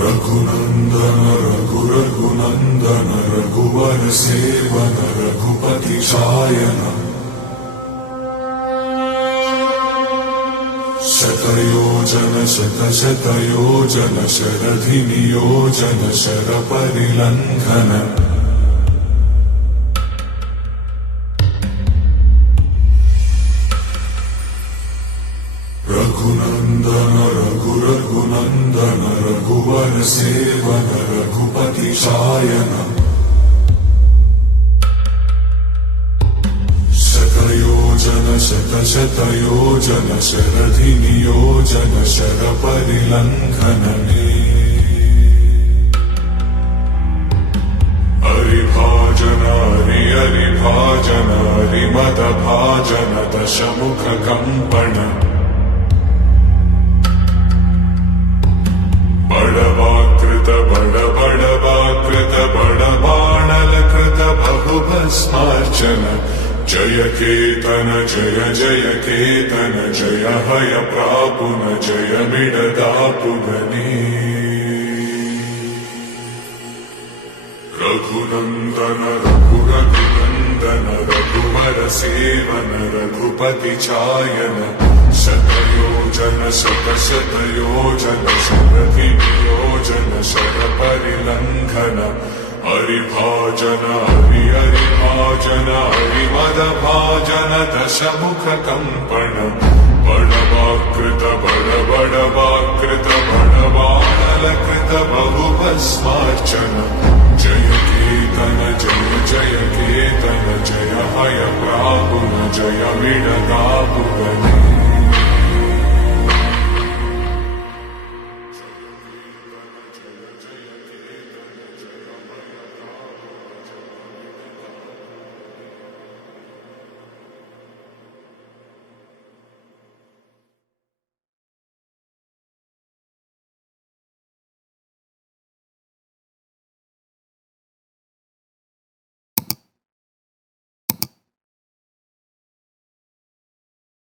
रघुनंदन रघुनंदन रघुवर seven Raghupati Shayan शतयोजन शतयोजन शरधि नियोजन sir परिलंघन Raghunandan Raghunandan रघुवर seven Raghupati Shayan शतयोजन शरधि नियोजन sir परिलंघन हरिभाजन हरिभाजन हरिमद भाजन दशमुख कंपन बड़वाकृत बड़वाकृत बड़बाणलकृत बहुभस्मार्चन जय केतन जय केतन जय हय प्रापुन जय मिडदापुगनी रघुनंदन रघुनंदन रघुवर सेवन रघुपति चायन शतयोजन शतयोजन शरधि नियोजन शर परिलंघन हरिभाजन हरिभाजन हरिमद भाजन दशमुख कंपन बड़वाकृत बड़वाकृत बड़बाणलकृत बहुभस्मार्चन जय केतन जय केतन जय हय प्रापुन जय मिडदापुगनी